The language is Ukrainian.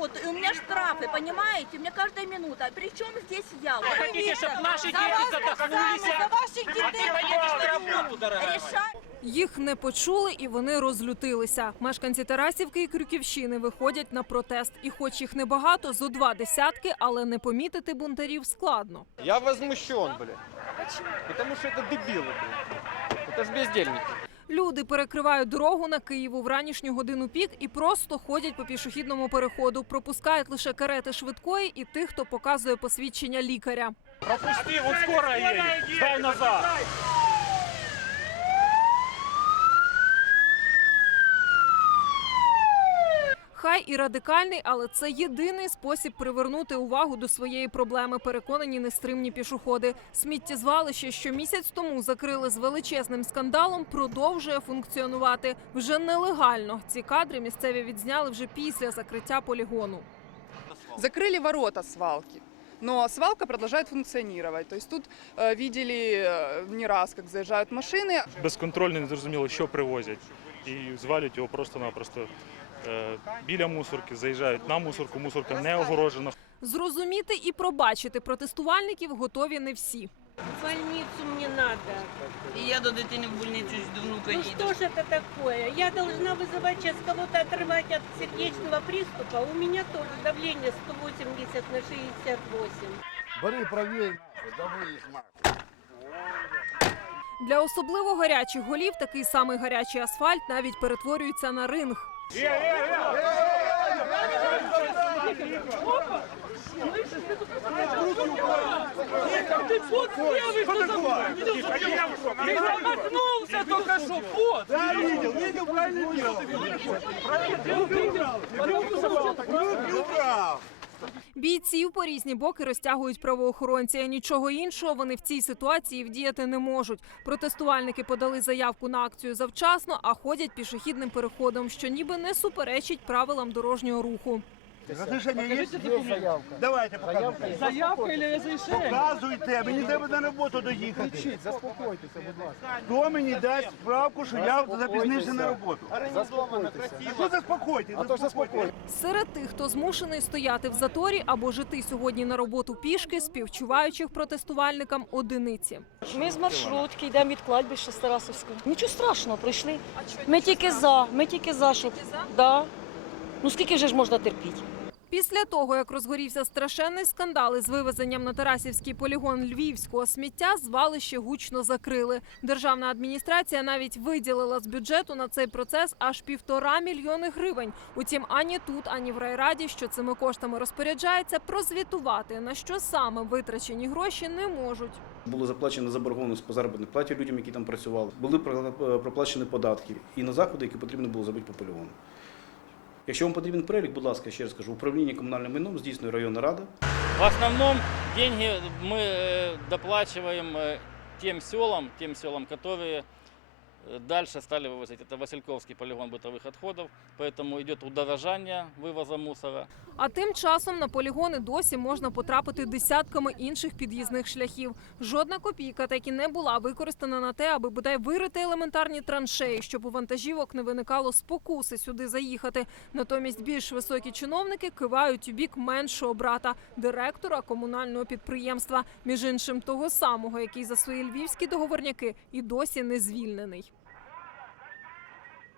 переход, и у меня штрафы, понимаете? У меня каждая минута. Причем здесь я? Вы хотите, чтобы наши дети задохнулись? ваших А ты поедешь на работу, дорогая. Решать. Їх не почули і вони розлютилися. Мешканці Тарасівки і Крюківщини виходять на протест. І хоч їх небагато, зо два десятки, але не помітити бунтарів складно. Я возмущен, блин. Почему? Потому что это дебилы, блин. Это ж бездельники. Люди перекривають дорогу на Києву в ранішню годину пік і просто ходять по пішохідному переходу. Пропускають лише карети швидкої і тих, хто показує посвідчення лікаря. Пропусти, от скоро є, Дай назад. Хай і радикальний, але це єдиний спосіб привернути увагу до своєї проблеми. Переконані нестримні пішоходи. Сміттєзвалище, що місяць тому закрили з величезним скандалом, продовжує функціонувати вже нелегально. Ці кадри місцеві відзняли вже після закриття полігону. Закрыли ворота свалки. Но свалка продолжает функционировать. То есть тут э, видели э, не раз, как заезжают машины, безконтрольно не зрозуміло, що привозять. І звалюють його просто-напросто е, біля мусорки, заїжджають на мусорку, мусорка не огорожена. Зрозуміти і пробачити протестувальників готові не всі. В больницу мне надо. І я до дитини в больницю до внука Ну їду. что ж это такое? Я должна вызывать сейчас кого-то отрывать от сердечного приступа. У меня тоже давление 180 на 68. Бери правее, нахуй, дави їх нахуй. Для особливо гарячих голів такий самий гарячий асфальт навіть перетворюється на ринг. Отмахнулся только что. Да, видел, видел, правильно делал. Ты убрал. Бійців по різні боки розтягують правоохоронці. а Нічого іншого вони в цій ситуації вдіяти не можуть. Протестувальники подали заявку на акцію завчасно, а ходять пішохідним переходом, що ніби не суперечить правилам дорожнього руху. Разрешение есть? Давайте показуйте. Заявка или разрешение? Показуйте, мені треба на роботу доїхати. Заспокойтеся, будь ласка. Хто мені дасть справку, що я запізнився на роботу? Заспокойтеся. А що заспокойтесь? А то заспокойтесь. Серед тих, хто змушений стояти в заторі або жити сьогодні на роботу пішки, співчуваючих протестувальникам одиниці. Ми з маршрутки йдемо від кладбища з Тарасовського. Нічого страшного, прийшли. Ми тільки за, ми тільки за, щоб. Да. Ну скільки вже ж можна терпіти? Після того, як розгорівся страшенний скандал із вивезенням на Тарасівський полігон львівського сміття, звалище гучно закрили. Державна адміністрація навіть виділила з бюджету на цей процес аж півтора мільйони гривень. Утім, ані тут, ані в райраді, що цими коштами розпоряджається, прозвітувати на що саме витрачені гроші не можуть. Було заплачено заборгованість по заробітній платі людям, які там працювали. Були проплачені податки і на заходи, які потрібно було забити по полігону. Якщо вам потрібен перелік, будь ласка, ще раз кажу, управління комунальним майном здійснює районна рада. В основном деньги мы э, доплачиваем э, тем селам, тем селам, которые э, дальше стали вывозить. Это Васильковский полигон бытовых отходов, поэтому идет удорожание вывоза мусора. А тим часом на полігони досі можна потрапити десятками інших під'їзних шляхів. Жодна копійка так і не була використана на те, аби бодай вирити елементарні траншеї, щоб у вантажівок не виникало спокуси сюди заїхати. Натомість більш високі чиновники кивають у бік меншого брата, директора комунального підприємства, між іншим того самого, який за свої львівські договорняки і досі не звільнений.